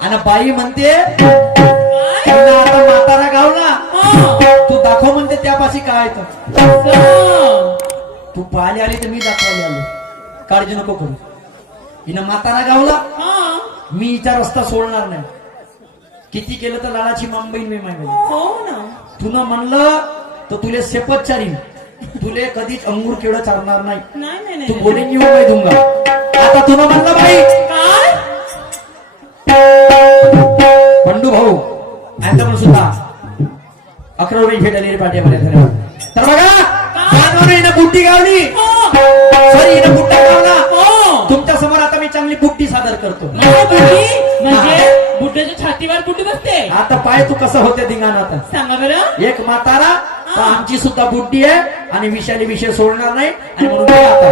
आणि बाई म्हणते तुला आता म्हातारा गावला तू दाखव म्हणते त्यापाशी काय तर तू पाहिले आली तर मी दाखवायला आलो काळजी नको करू हिनं म्हातारा गावला मी हिचा रस्ता सोडणार नाही किती केलं तर लाडाची मांबईन मी माहिती तुला म्हणलं तर तुले सेपत चारीन तुले कधीच अंगूर केवढं चालणार नाही तू बोलेंगी हो बाई दूंगा आता तुला म्हणलं बाई बंडू भाऊ आता सुद्धा 11 रुपये भेटले पाट्यामध्ये धन्यवाद तर बघा बुट्टी गावली सॉरी हिनं बुट्टा गावला तुमच्या समोर आता मी चांगली बुट्टी सादर करतो म्हणजे बुट्ट्याच्या छातीवर बुट्टी बसते आता पाय तू कसं होते धिंगाणा आता सांगा बरं एक म्हातारा तर आमची सुद्धा बुट्टी आहे आणि विषयाने विषय सोडणार नाही आणि म्हणून ते आता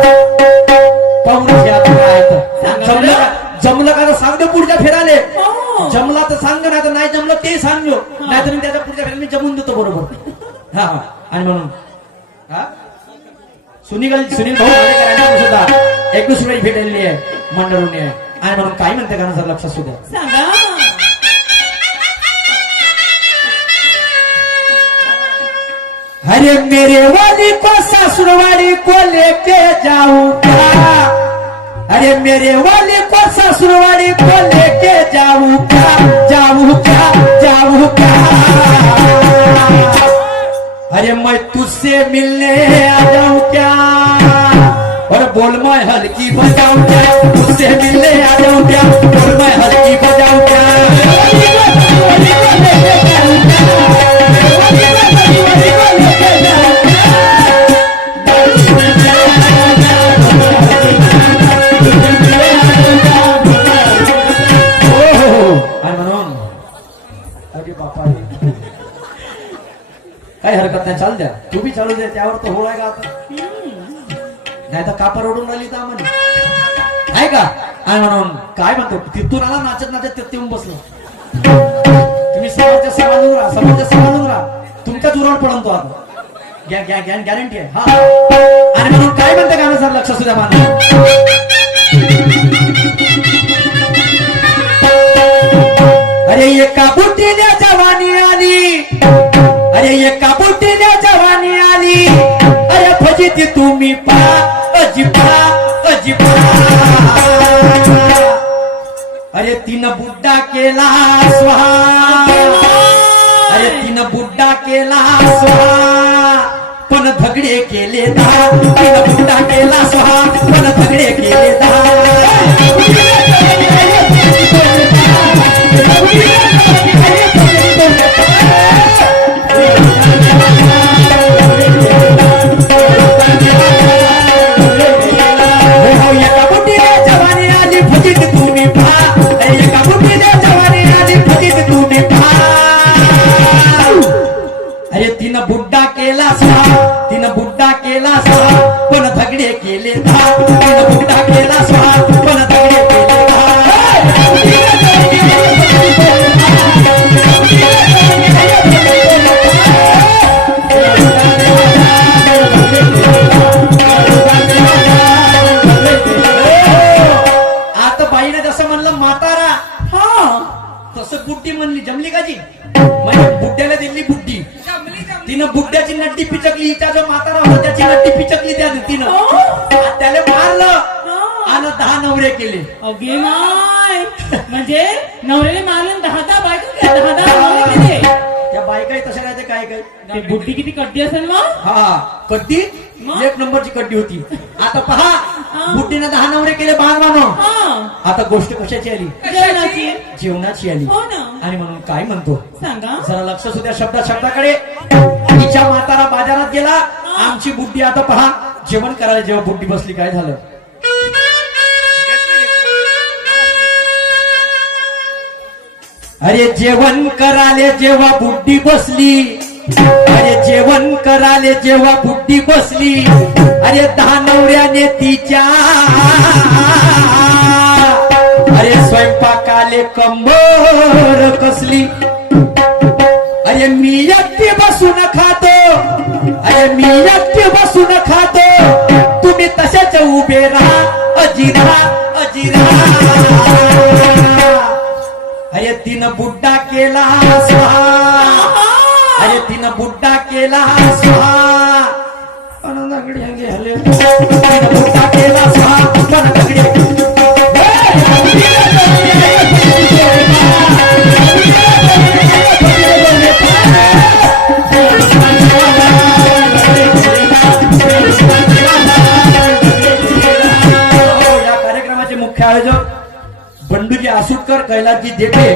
पाहूनच घ्या जमलं का तर सांग दे पुढच्या फिराले जमला तर सांग नाही तर नाही जमलं ते सांगलो नाहीतर मी त्याच्या पुढच्या फिरायला मी जमून देतो बरोबर हा आणि म्हणून हा सुनील भाऊ सुद्धा एक दुसरी भेटलेली आहे मंडळून आहे आणि म्हणून काय म्हणते का सर लक्षात सुद्धा सांगा अरे मेरे वाली को ससुरवाड़ी को लेके जाऊं क्या अरे मेरे वाली को ससुरवाड़ी को लेके जाऊं क्या अरे मैं तुझसे मिलने आ जाऊं क्या और बोल मैं हल्की बजाऊं क्या तुझसे मिलने आ जाऊं क्या बोल मैं हल्की बजाऊं क्या काही हरकत नाही चाल द्या तू बी चालू दे त्यावर तर होळ आहे का आता नाही तर कापर ओढून राहिली तर आम्हाला आहे का आणि म्हणून काय म्हणतो तिथून आला नाचत नाचत तिथे येऊन बसलो तुम्ही समाजाच्या समाजून राहा तुमच्या जोरावर पडून तो आता गॅरंटी आहे हा आणि म्हणून काय म्हणते का सर लक्ष सुद्धा मान अरे एका बुट्टीने जवानी आली अरे एका बुट्टीने जवानी आली अरे फजिती तुम्ही पा अजिपा अरे तिनं बुड्डा केला स्वाहा अरे तिनं बुड्डा केला स्वाहा पण धगडे केले दहा तिनं बुड्डा केला स्वाहा पण धगडे केले अरे तिनं बुड्डा केला स्वाहा पण धगडे केले दहा तिनं बुड्डा केला स्वाहा पण धगडे केले आता बाईने जसं म्हणलं म्हातारा तसं बुड्डी म्हणली जमली का जी म्हणजे बुड्ड्याला दिली बुड्डी तिनं बुड्ड्याची नड्डी पिचकली हिचा जो म्हातारा होता त्याची नड्डी पिचकली त्या तिनं त्याला मारलं आणि 10 नवरे केले अगे माय म्हणजे नवऱ्याने मारले 10 बायका केले त्या बायकाही तशा राहते काय ते बुड्डी किती कड्डी असेल मग हा कड्डी एक नंबरची कड्डी होती आता पहा बुड्डीनं 10 नवरे केले बांधवानो आता गोष्ट कशाची आली जेवणाची आली आणि म्हणून काय म्हणतो सांगा जरा लक्ष सुद्धा शब्दाकडे तिच्या म्हातारा बाजारात गेला आमची बुड्डी आता पहा जेवण करायला जेव्हा बुड्डी बसली काय झालं अरे जेवण कराले जेव्हा बुड्डी बसली अरे जेवण कराले जेव्हा बुड्डी बसली अरे 10 नवऱ्याने तिच्या अरे स्वयंपाकाले कंबर कसली अरे मी एकटी बसून खातो अरे मी एकटी बसून खातो तुम्ही तशाच उभे राहा अजिरा अजिरा अरे तिनं बुड्डा केला स्वाहा, अरे तिनं बुड्डा केला स्वाहा, पण दगड्या गेले, तिनं बुड्डा केला स्वाहा, पण दगड्या मुख्य आयोजक बंडूजी आसुटकर, कैलासजी देठे,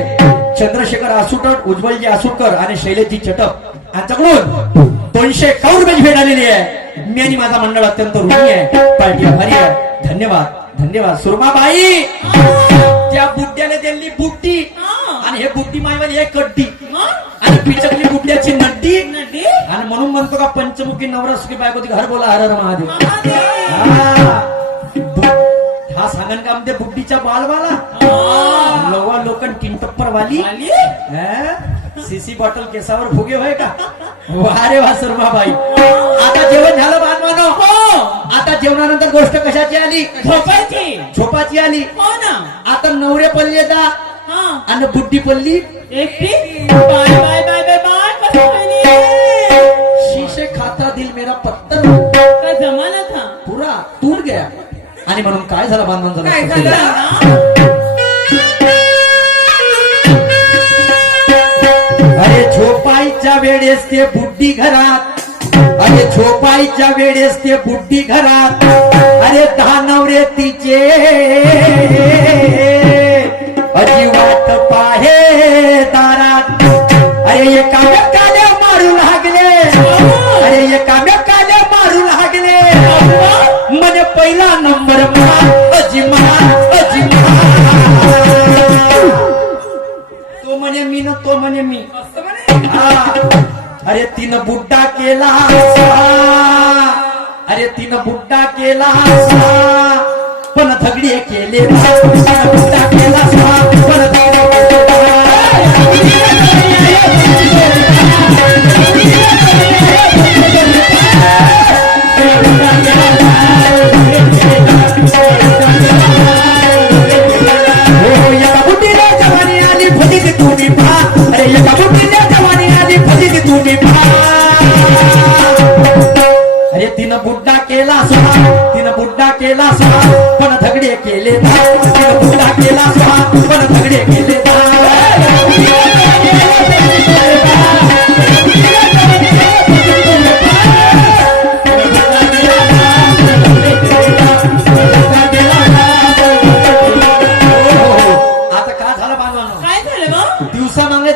चंद्रशेखर आसुटकर, उज्ज्वलजी आसुटकर आणि शैलेशजी चटक यांच्याकडून 251 रुपयाची भेट आलेली आहे. मी आणि माझा मंडळ अत्यंत ऋणी आहे, पार्टी आभारी आहे. धन्यवाद धन्यवाद. सुरमाबाई त्या बुड्ड्याने दिली बुट्टी आणि हे बुट्टी मायवाली आहे कड्डी आणि पिचकली बुड्ड्याची नड्डी आणि म्हणून म्हणतो का पंचमुखी नवरस की बायको ती घर बोला हर हर महादेव. हा सांगन का म्हणते बुड्डीच्या बालवाला लवा लोकन तीन टप्पर वाली सीसी बॉटल केसावर फुगे होय का. वारे वा शर्माबाई. आता जेवण झालं बांधवानो. आता जेवणानंतर गोष्ट कशाची आली. झोपाची आली. आता नवरे पल्ले दा आणि बुड्डी पल्ली एकटी. Bye bye bye bye bye. शीशे खाता दिल मेरा पत्थर का जमाना था पुरा टूट गया. आणि म्हणून काय झालं बांधवांचं. अरे झोपाईच्या वेळेस ते बुड्डी घरात, अरे झोपाईच्या वेळेस ते बुड्डी घरात, अरे 10 नवरे तिचे अजिवात पाहे दारात. अरे एकामेकाले मारू लागले, अरे एकामेकाले मारू लागले. म्हणे पहिला नंबर मार अजिमा अजिमा. तो म्हणे मी न तो म्हणे मी. अरे तिनं बुड्डा केला स्वाहा, अरे तिनं बुड्डा केला स्वाहा, पण धगडे केले. बुड्डा केला स्वाहा, पण एका बुड्डीला जवानी आली फजी तुम्ही पहा. अरे एका बुड्डीला जवानी आली फजी तुम्ही पहा. अरे तिनं बुड्डा केला स्वाहा, तिनं बुड्डा केला स्वाहा, पण धगडे केले. तिनं बुड्डा केला स्वाहा, पण धगडे केले.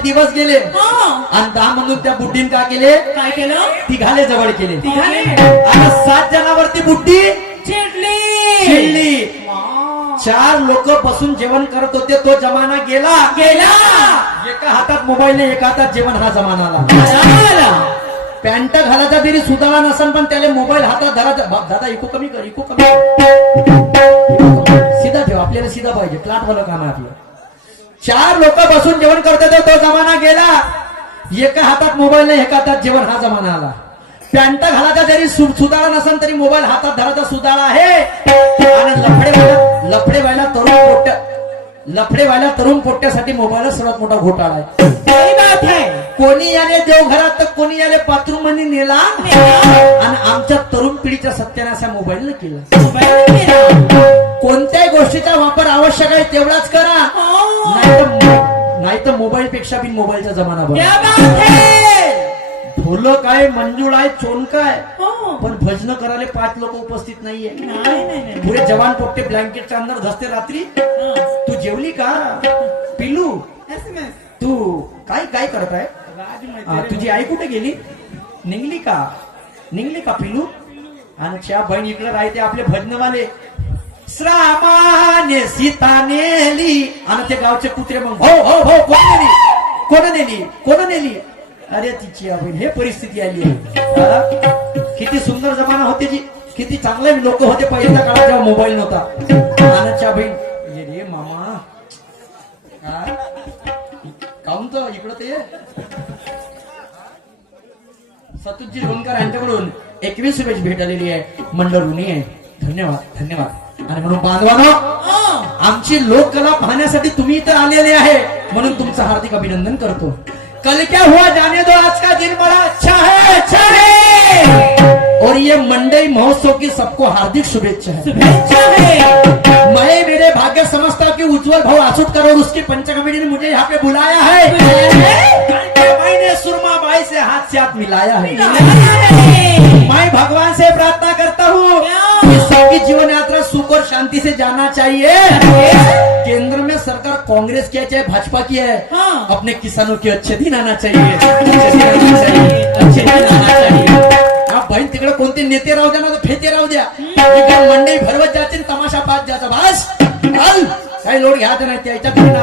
दिवस गेले आणि 10 म्हणून त्या बुड्डीन का केले. काय केलं. तिघाले जवळ केले. आणि 7 जणांवरती बुड्डी चिडली. 4 लोक बसून जेवण करत होते. तो जमाना गेला. एका हातात मोबाईल नाही, एका हातात जेवण. हा जमाना आला. पॅन्ट घालायचा तरी सुधारा नसन, पण त्याला मोबाईल हातात धरायचा. दादा इको कमी कर, इको कमी सीधा ठेव. आपल्याला सीधा पाहिजे. प्लॅटवालं काम आहे आपलं. 4 लोक बसून जेवण करते. तो जमाना गेला. एका हातात मोबाईल नाही, एका हातात जेवण. हा जमाना आला. पॅन्ट घालायचा जरी सुधारा नसेल तरी मोबाईल हातात धरायचा सुधारा आहे. आणि लफडे व्हायला तरुण पोट्ट्यासाठी मोबाईल सर्वात मोठा घोटाळा आहे. कोणी याने देवघरात तर कोणी याने बाथरूम मध्ये नेला. आणि आमच्या तरुण पिढीच्या सत्यानाशा मोबाईलनं केला. कोणत्याही गोष्टीचा वापर आवश्यक आहे तेवढाच करा. नाही तर मोबाईल पेक्षा बिन मोबाईलचा जमाना बघा. ढोलक आहे, मंजूळ आहे, चोनका आहे, पण भजन करायला 5 लोक उपस्थित नाहीये. पुरे जवान पोट्टे ब्लँकेटच्या अंदर धसते रात्री. तू जेवली का पिलू. तू काय काय करत आहे. तुझी आई कुठे गेली. निघली का पिलू. आणि च्या बहीण इकडे राहते आपले भजनवाले. श्रामाने सीता नेली. आणि ते गावचे कुत्रे मग हो हो हो कोण नेली. अरे तिची बहीण. हे परिस्थिती आली आहे. किती सुंदर जमाना होते जी. किती चांगले लोक होते पहिल्या काळात जेव्हा मोबाईल नव्हता. आनच्या बहीण रे मामा काऊन तर इकडं ते सतुजी लोणकर यांच्याकडून 21 रुपयाची भेट आलेली आहे. मंडळ ऋणी आहे. धन्यवाद धन्यवाद. आणि म्हणून बांधवानो, आमची लोककला पाहण्यासाठी तुम्ही इथं आलेले आहे. म्हणून तुमचं हार्दिक अभिनंदन करतो. कल क्या हुआ जाने दो, आज का दिन बड़ा अच्छा है. और ये मंडई महोत्सव की सबको हार्दिक शुभेच्छा है. मैं मेरे भाग्य समझता हूँ कि उज्जवल भाव आसुटकर और उसकी पंच कमेटी ने मुझे यहाँ पे बुलाया है. मैंने सुरमा बाई से हाथ मिलाया है. मैं भगवान से प्रार्थना करता हूँ कि सबकी जीवन यात्रा सुख और शांति से जाना चाहिए. केंद्र में सरकार कांग्रेस की है चाहे भाजपा की है, अपने किसानों के अच्छे दिन आना चाहिए. अच्छे दिन आना चाहिए. आप बहीण तिकडे कोणते नेते राहू द्या ना, फेते राहू द्या, इकडे मंडई भरवत जाते तमाशा पाहत जायचा. बस काही लोड घ्यायचं नाही. त्याच्या घरी ना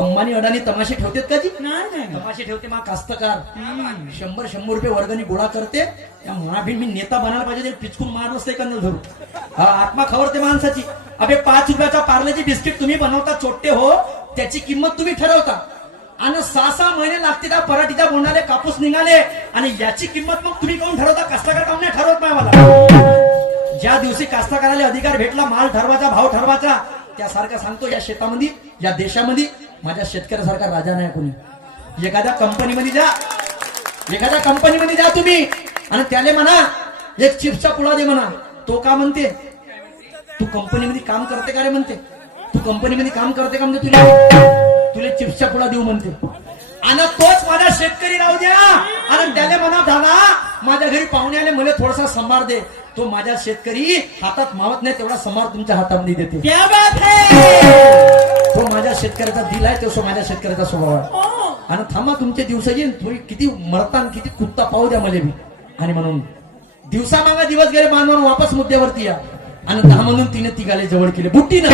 अंबानी अडाणी तमाशे ठेवतात का जी? तमाशे ठेवते मा कास्तकार 100 रुपये वर्गणी गोळा करते. त्या महाबीन मी नेता बनायला पाहिजे, पिचकून मार नसते कंदल धरून. आत्मा खवरते माणसाची. अबे 5 रुपयाचा पार्लेची बिस्किट तुम्ही बनवता चोट्टे हो, त्याची किंमत तुम्ही ठरवता. आणि 6 महिने लागते त्या पराठीच्या बोंडाले कापूस निघाले आणि याची किंमत मग तुम्ही कोण ठरवता? कास्तकार काम नाही ठरवत नाही मला. ज्या दिवशी कास्तकाराला अधिकार भेटला माल ठरवायचा, भाव ठरवायचा, त्यासारखं सांगतो या शेतामध्ये या देशामध्ये माझ्या शेतकऱ्यासारखा राजा नाही कोणी. एखाद्या कंपनीमध्ये जा तुम्ही आणि त्याला म्हणा एक चिप्सचा पुडा दे म्हणा. तो का म्हणते? तू कंपनीमध्ये काम करते का रे म्हणते. तू कंपनीमध्ये काम करते का म्हणते, तुला चिप्सचा पुडा देऊ म्हणते. आणि तोच माझा शेतकरी राहू द्या आणि त्याला म्हणा झाला माझ्या घरी पाहुणे आले मला थोडासा संभार दे. तो माझा शेतकरी हातात मावत नाही तेवढा संभार तुमच्या हातामध्ये देते. क्या बात है. तो माझ्या शेतकऱ्याचा दिल आहे, तो माझ्या शेतकऱ्याचा स्वभाव आहे. आणि थांबा तुमचे दिवस येईल, थोडी किती मरतान किती कुत्ता पाहू द्या मला बी. आणि म्हणून दिवसा मागा दिवस गेले बांधून वापस मुद्द्यावरती या. आणि 10 म्हणून तिने तिघाले जवळ केले बुट्टीनं.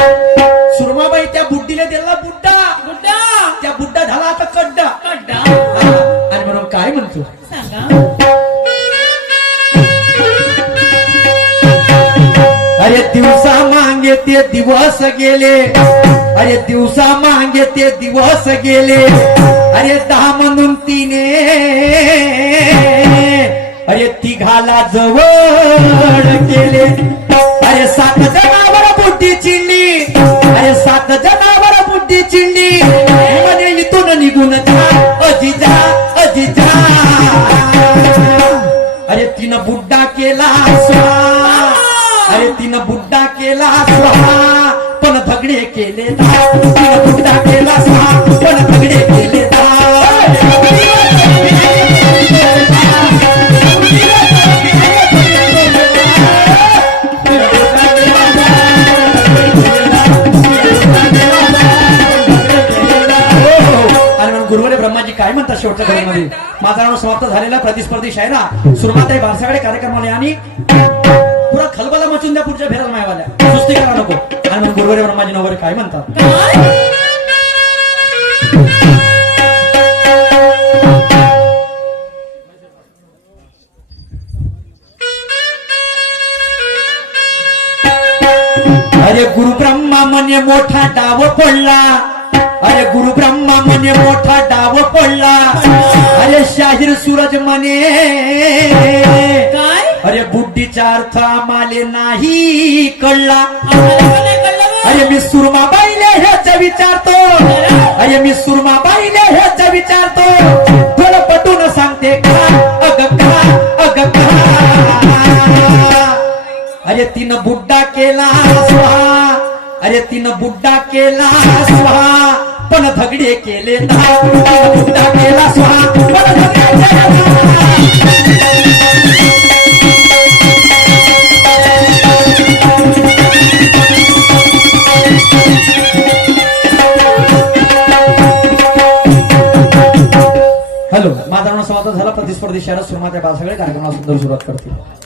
सुरमाबाई त्या बुड्डीला दिला बुड्डा. त्या बुड्डा झाला आता कड्डा. आणि म्हणून काय म्हणतो अरे दिवसा मागे ते दिवस गेले. अरे दिवसा मागे ते दिवस गेले. अरे 10 म्हणून तिने अरे तिघाला जवळ केले. अरे 7 जणावर बुद्धी चिडली. अरे 7 जणावर बुद्धी चिडली. म्हणे इथून निघून जा अजिजा अजिजा. अरे तिनं बुड्डा केला स्वाहा. अरे तिनं बुड्डा केला स्वाहा पण झगडे केले. तिनं बुड्डा केला स्वाहा पण झगडे केले. गुरुवारी ब्रह्माजी काय म्हणतात शेवटच्या घडीमध्ये. माझा नाव समाप्त झालेला प्रतिस्पर्धी शायरा सुरमाताई बारसाकडे कार्यक्रमाला आणि पुरा खलबला मचून द्या पुढच्या फेराला मायवाल्या. सुस्ती करा नको. आणि मग गुरुवारी ब्रह्माजी नवरे काय म्हणतात. अरे गुरु ब्रह्मा म्हणे मोठा डाव पडला. अरे गुरु ब्रह्मा म्हणे मोठा डाव पडला. अरे शाहीर सूरज म्हणे काय. अरे बुद्धीचा अर्थ आम्हाले नाही कळला. अरे मी सुरमाबाईले हेच विचारतो. अरे मी सुरमाबाईले हेच विचारतो. थोडं पटून सांगते का अग का अग का. अरे तिनं बुड्डा केला स्वाहा. अरे तिनं बुड्डा केला स्वाहा पण झगडे केले. बुड्डा केला स्वाहा पण झगडे केले. हॅलो, माझा नाव समाप्त झाला. प्रतिस्पर्धी शहरात सुरमाताई बारसाकडे कार्यक्रमाला सुंदर सुरुवात करते.